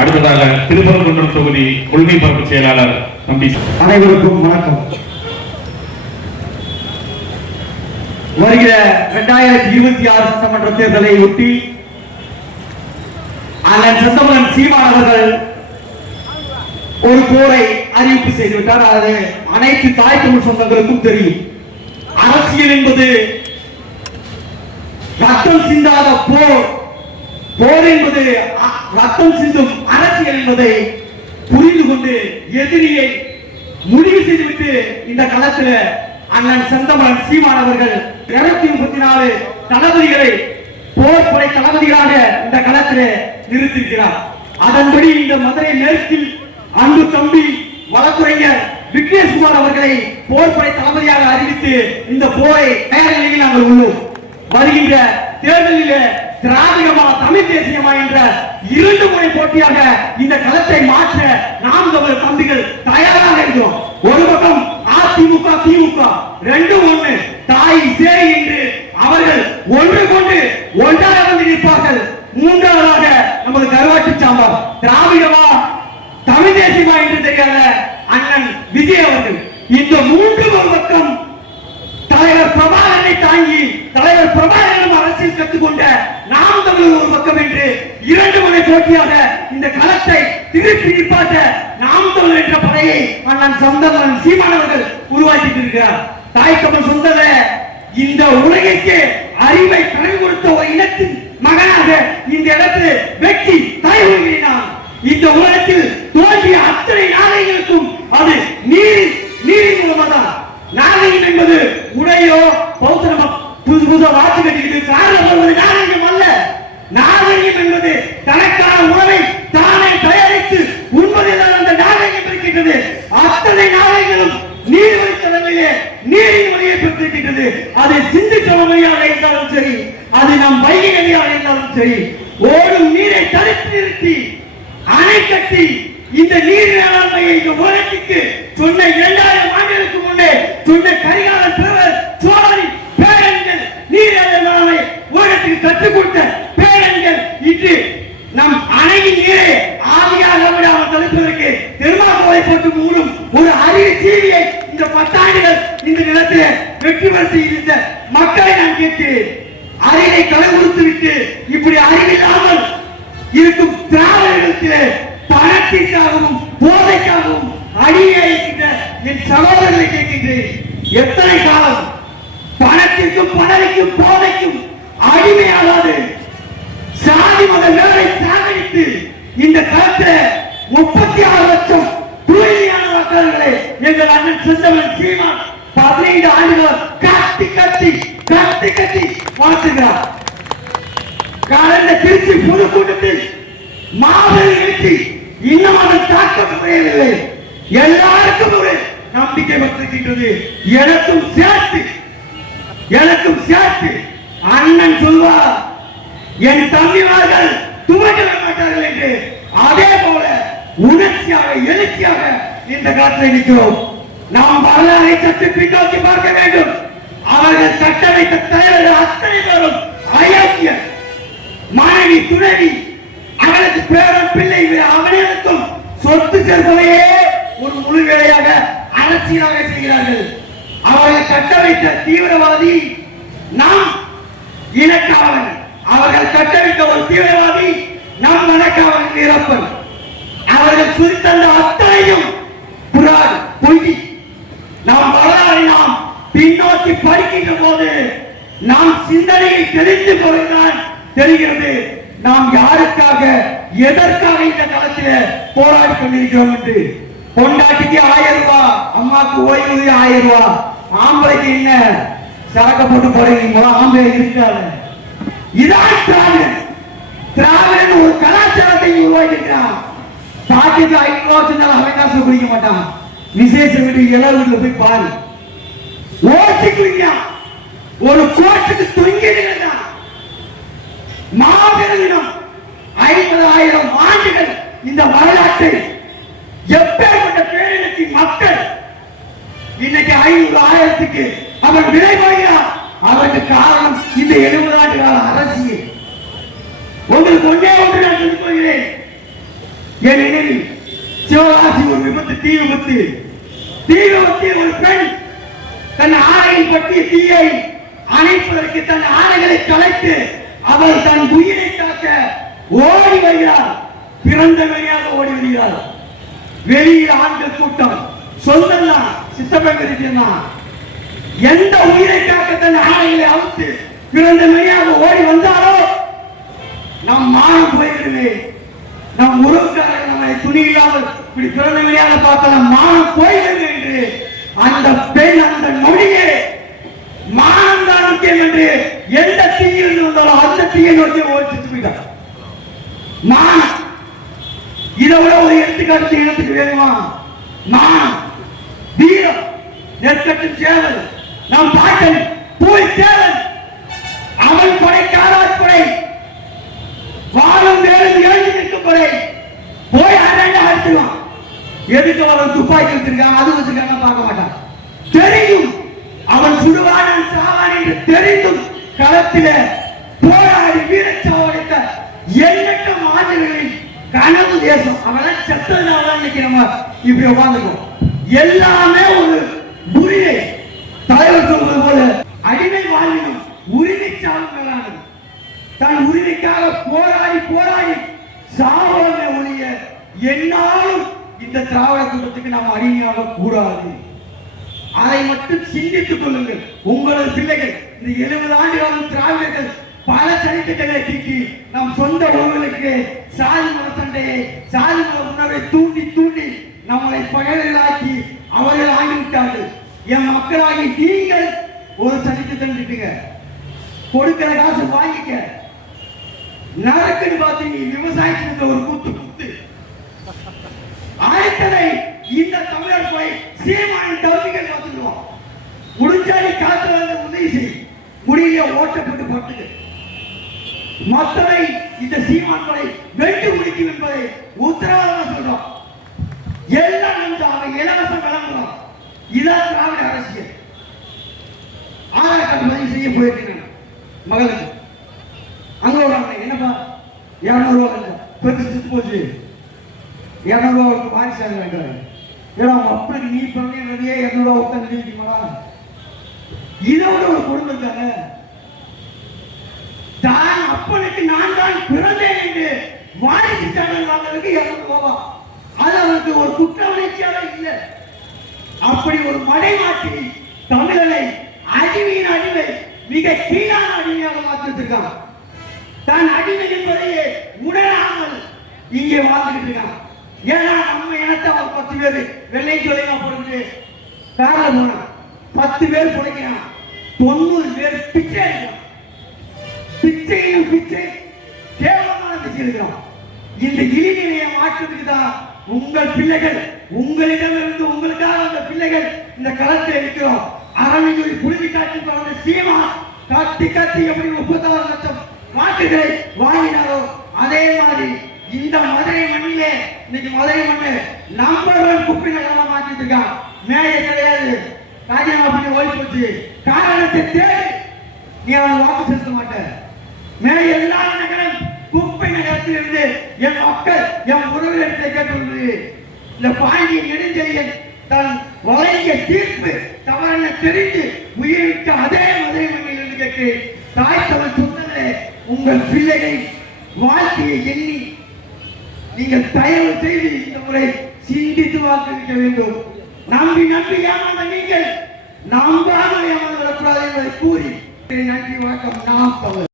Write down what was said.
அடுத்ததாக திருப்பரங்குன்றம் தொகுதி கொள்கை பரப்பு செயலாளர் தம்பி. அனைவருக்கும் வணக்கம். வருகிற 2026 சட்டமன்ற தேர்தலை ஒட்டி அண்ணன் செந்தமலன் சீமான் அவர்கள் ஒரு போரை அறிவிப்பு செய்துவிட்டார். அது அனைத்து தாய் தமிழ் சொந்தங்களுக்கும் தெரியும். அரசியல் என்பது ரத்தம் சிந்தாத போர், போர் என்பது ரத்தம் சிந்தும் அரசியல் என்பதை புரிந்து கொண்டு எதிரியை முடிவு செய்துவிட்டு இந்த களத்தில் அண்ணன் செந்தமலன் சீமான் அவர்கள் 234 தளபதிகளை போர்படை தளபதிகளாக இந்த களத்தில் நிறுத்தியிருக்கிறார். அதன்படி இந்த மதுரை மேற்கில் அன்பு தம்பி வழக்குரைஞர் விக்னேஷ்குமார் அவர்களை போர்படை தளபதியாக அறிவித்து இந்த போரை தயார் நிலையில் நாங்கள் உள்ளோம். வருகின்ற தேர்தலில் திராவிடமா தமிழ் தேசியமா என்ற 2 முறை போட்டியாக இந்த களத்தை மாற்ற நாம் தமிழர் தம்பிகள் தயாராக இருக்கிறோம். ஒரு பக்கம் அதிமுக திமுக 2 ஒன்று தாய் சேரி என்று அவர்கள் ஒன்று கொண்டு ஒன்றாக வந்து நிற்பார்கள். மூன்றாவதாக நமது கருவாட்டு சாம்பார் திராவிடமா தமிழ் தேசியமா என்று தெரியாத அண்ணன் விஜய் அவர்கள். இந்த 3 ஒரு பக்கம் தலைவர் பிரபாகரனை தாங்கி தலைவர் பிரபாகரனும் அரசியல் கற்றுக்கொண்ட நாம் தமிழர் ஒரு பக்கம் என்று 2 முறை போட்டியாக இந்த களத்தை திருப்பி நிற்பாட்ட நாம் தமிழர் என்ற படையை அண்ணன் செந்தமலன் சீமான் அவர்கள் உருவாக்கி இருக்கிறார். தாய் தமிழ் சொந்தல இந்த உலகிற்கு அறிவை கடன் கொடுத்த ஒரு இனத்தின் மகனாக இந்த இடத்தில் வெற்றி தாய்மொழியினான். இந்த உலகத்தில் தோன்றிய அத்தனை நாகரிகங்களுக்கும் அது நீரின் மூலமாதான். நாகரிகம் என்பது உடையோ பௌத்தனமோ புதுசு வாட்சி கட்டிக்கிட்டு காரில் வருவது நாகரிகம் அல்ல. நாகரிகம் என்பது தனக்கான உணவை தானே தயாரித்து உண்பதில்தான் அந்த நாகரிகம் இருக்கின்றது. அத்தனை நாகரிகளும் நீர் வழித்தடங்களிலே நீரின் வழியை பெற்றிருக்கின்றது. அது சிந்து சமமையாக இருந்தாலும் சரி, அது நம் வைகை நதியாக இருந்தாலும் சரி, ஓடும் நீரை தடுத்து நிறுத்தி அணை கட்டி இந்த நீர் மேலாண்மையை இந்த உலகத்துக்கு சொன்ன 2000 ஆண்டுகளுக்கு முன்னே சொன்ன கரிகாலன் பிறவர் சோழனின் பேரன்கள் நீர் மேலாண்மை உலகத்துக்கு கற்றுக் கொடுத்த பேரன்கள் இன்று நம் அணையின் நீரை ஆவியாக விடாமல் தடுப்பதற்கு தெர்மாகோலை போட்டு மூடும் ஒரு அறிவு ஜீவியை இந்த 10 ஆண்டுகள் இந்த நிலத்தில் வெற்றி பெற செய்த மக்களை நான் கேட்கிறேன். அறிவை கடன் கொடுத்து விட்டு இப்படி அறிவில்லாமல் இருக்கும் திராவிடர்களுக்கு பணத்திற்காகவும் போதைக்காகவும் அடியாயிருக்கின்ற என் சகோதரர்களை கேட்கின்றேன். எத்தனை காலம் பணத்திற்கும் பணவிக்கும் போதைக்கும் அடிமையாகாது சாதி மத வேலை சாகடித்து இந்த களத்தில் 36 லட்சம் தூய்மையான வாக்காளர்களை எங்கள் அண்ணன் செந்தமலன் சீமான் 15 ஆண்டுகள் கட்டி கட்டி கட்டி கட்டி வாழ்த்துகிறார். கடந்த திருச்சி பொதுக்கூட்டத்தில் மாபெரும் எழுச்சி இன்னும் அதன் தாக்கம் குறையவில்லை. எல்லாருக்கும் ஒரு நம்பிக்கை வந்திருக்கின்றது. எனக்கும் சேர்த்து அண்ணன் சொல்வார், என் தம்பிமார்கள் துவங்கிட மாட்டார்கள் என்று. அதே போல உணர்ச்சியாக எழுச்சியாக இந்த காலத்தில் நிற்கிறோம். நாம் வரலாறை சற்று பின்னோக்கி பார்க்க வேண்டும். அவர்கள் கட்டமைத்த தலைவர்கள் அத்தனை பேரும் அயோக்கியர். மனைவி துணைவி அவளுக்கு பேரன் பிள்ளை அவனைக்கும் சொத்து சேர்ப்பதையே ஒரு முழு வேலையாக அரசியலாக செய்கிறார்கள். அவர்கள் கட்டமைத்த தீவிரவாதி நாம் இனக்காவலன். அவர்கள் கட்டமைத்த ஒரு தீவிரவாதி நம் மனக்காவலன் வீரப்பன். அவர்கள் சுரித்தந்த அத்தனையும் புறார் பொய். நாம் வரலாறு நாம் பின்னோக்கி படிக்கின்ற போது நாம் சிந்தனையை தெரிந்து கொள்வதுதான் தெரிகிறது. நாம் யாருக்காக எதற்காக இந்த களத்தில் போராடி கொண்டிருக்கிறோம் என்று. பொண்டாட்டிக்கு 1000 ரூபாய், அம்மாக்கு ஓய்வூதிய 1000 ரூபாய், ஆம்பளைக்கு என்ன சரக்க போட்டு போறீங்க, ஆம்பளை இருக்காது. இதான் திராவிடன் ஒரு கலாச்சாரத்தை உருவாக்கிட்டான். பாட்டுக்கு 500 ரூபாய் வச்சிருந்தாலும் அவன் காசு குடிக்க மாட்டான். விசேஷ வீட்டு இளவூர்ல போய் பாரு, ஓசிக்குங்க ஒரு கோட்டுக்கு தொங்கிடுங்க. மாபெரும் 50,000 ஆண்டுகள் இந்த வரலாற்றை எப்பேற்பட்ட பேரினத்தின் மக்கள் இன்னைக்கு 500,000க்கு அவன் விலை போகிறார். அதற்கு காரணம் இந்த 70 ஆண்டு கால அரசியல். உங்களுக்கு ஒன்றே ஒன்று நான் சொல்லிக் கொள்கிறேன். சிவகாசி ஒரு விபத்து, தீ விபத்து. தீ விபத்தில் ஒரு பெண் தன் ஆடையில் பற்றிய தீயை அணைப்பதற்கு தன் ஆடைகளை கலைத்து அவள் தன் உயிரை காக்க ஓடி வருகிறார். பிறந்த வழியாக ஓடி வருகிறார். வெளியில் ஆண்கள் கூட்டம், சொல்லலாம் சித்தப்பா, எந்த உயிரை காக்க தன் ஆடைகளை அவுத்து பிறந்த வழியாக ஓடி வந்தாலோ நம் மானம் போய்விடுமே. நம் உறவுக்காரர்கள் நம்மை துணி இல்லாமல் இப்படி பிறந்த வழியாக பார்த்த நம் மானம் போய்விடுமே என்று அந்த பெண் அந்த நொடியே மானம் தான் முக்கியம் என்று எந்த தீயில் வந்தாலும் அந்த தீயை நோக்கி ஓடிச்சு போயிட்டார். மானம் இதை விட ஒரு எடுத்துக்காட்டு இனத்துக்கு வேணுமா? மானம், வீரம், நெற்கட்டும் சேவல், நம் பாட்டன் போய் சேவல், அவன் படை காலாட் படை, வாழும் வேலும் எழுதி நிற்கும் படை, போய் அண்ணா அடிச்சுவான். எதுக்கு அவன் துப்பாக்கி வச்சிருக்கான், அது வச்சிருக்காங்க பார்க்க மாட்டான். தெரியும் அவன் சுடுவான் சாவான் என்று தெரிந்தும் களத்தில போராடி வீரச்சாவடித்த எண்ணற்ற ஆண்டுகளில் கனவு தேசம் அவன் செத்ததுனால இன்னைக்கு நம்ம இப்படி உட்கார்ந்துருக்கோம். எல்லாமே ஒரு உரிமை. தலைவர் சொல்வது போல அடிமை வாழ்வினும் உரிமை சாவுங்களானது. தன் உரிமைக்காக போராடி போராடி சாவான ஒழிய என்னாலும் இந்த திராவிட கூட்டத்துக்கு நாம் அடிமையாக கூடாது. அதை மட்டும் சிந்தித்துக் கொள்ளுங்கள். உங்களது பிள்ளைகள் இந்த 70 ஆண்டு காலம் திராவிடர்கள் பல சதித்திட்டங்களை தீட்டி நம் சொந்த உறவுகளுக்கு சாதி மத சண்டையை, சாதி மத உணர்வை தூண்டி தூண்டி நம்மளை பகைவர்களாக்கி அவர்கள் ஆகிவிட்டார்கள். என் மக்களாகி நீங்கள் ஒரு சதித்திட்டம் தீட்டுங்க. கொடுக்கிற காசு வாங்கிக்க. நரக்குன்னு பார்த்தீங்க விவசாயத்துக்கு ஒரு கூத்து கூத்து அனைத்ததை இந்த தமிழர் போய் சீமானின் தம்பிகள் பார்த்துக்குவோம். முடிஞ்சாடி காத்து வந்து உதவி செய், முடிய ஓட்டப்பட்டு பட்டுக்கு மக்களை இந்த சீமான் படை வெட்டு முடிக்கும் என்பதை உத்தரவாதம் சொல்றோம். எல்லாம் நம் இலவசம் வழங்குறோம். இதான் திராவிட அரசியல். ஆதார் கார்டு பதிவு செய்ய போயிருக்கேன் மகளுக்கு. அங்க வராங்க, என்னப்பா 200 ரூபா பெருசு போச்சு, 200 ரூபா வாரிசாக வேண்டாம். ஏன்னா அப்படி நீ பண்ணி 200 ரூபா உட்காந்து நினைக்குமா? இதை விட ஒரு குடும்பம் தானே. தான் அப்பனுக்கு நான் தான் பிறந்தேன் என்று வாரிசு சான்றிதழ் வாங்குறதுக்கு 200 ரூபா. அது அவருக்கு ஒரு குற்ற உணர்ச்சியாக இல்லை. அப்படி ஒரு மடைமாற்றி தமிழனை அடிமையின் அடிமை மிக கீழான அடிமையாக மாற்றி வச்சிருக்கான். தான் அடிமை என்பதையே உணராமல் இங்கே வாழ்ந்துட்டு இருக்கான். ஏன்னா நம்ம இனத்தை ஒரு 10 பேர் வெள்ளை தொலைமா போட்டு காரண போனா 10 பேர் பிழைக்கிறான், 90 பேர் பிச்சை எடுக்கிறான். பிச்சையும் பிச்சை கேவலமான பிச்சை இருக்கிறோம். இந்த இழிநிலையை மாற்றுறதுக்கு தான் உங்கள் பிள்ளைகள், உங்களிடமிருந்து உங்களுக்காக அந்த பிள்ளைகள் இந்த களத்தை எடுக்கிறோம். அரணிக்குடி புழுதி காட்சி பிறந்த சீமா கத்தி கத்தி எப்படி 36 லட்சம் வாக்குகளை வாங்கினாரோ அதே மாதிரி இந்த மதுரை மண்ணிலே இன்னைக்கு மதுரை மண்ணு நம்பர் 1 குப்பை நகரமா மாற்றிட்டு இருக்கான். மேய கிடையாது, ராஜினாமா பண்ணி ஓடி போச்சு. காரணத்தை தேடி நீ அவன் வாக்கு செலுத்த மாட்ட. மேய எல்லா நகரம் குப்பை நகரத்தில் இருந்து என் மக்கள் என் உறவினர்களை கேட்டுள்ளது. இந்த பாண்டியன் நெடுஞ்செழியன் தன் வழங்கிய தீர்ப்பு தவறென தெரிந்து உயிரிட்ட அதே மதுரை மண்ணில் இருந்து கேட்டு தாய் தமிழ் சொன்னதிலே உங்கள் பிள்ளைகளை வாழ்க்கையை எண்ணி நீங்கள் தயவு செய்து இந்த முறை சிந்தித்து வாக்களிக்க வேண்டும். நம்பி நம்பி ஏமாந்த நீங்கள் நம்பாமல் ஏமாந்து வரக்கூடாது என்பதை கூறி நன்றி வணக்கம். நாம் தமிழர்.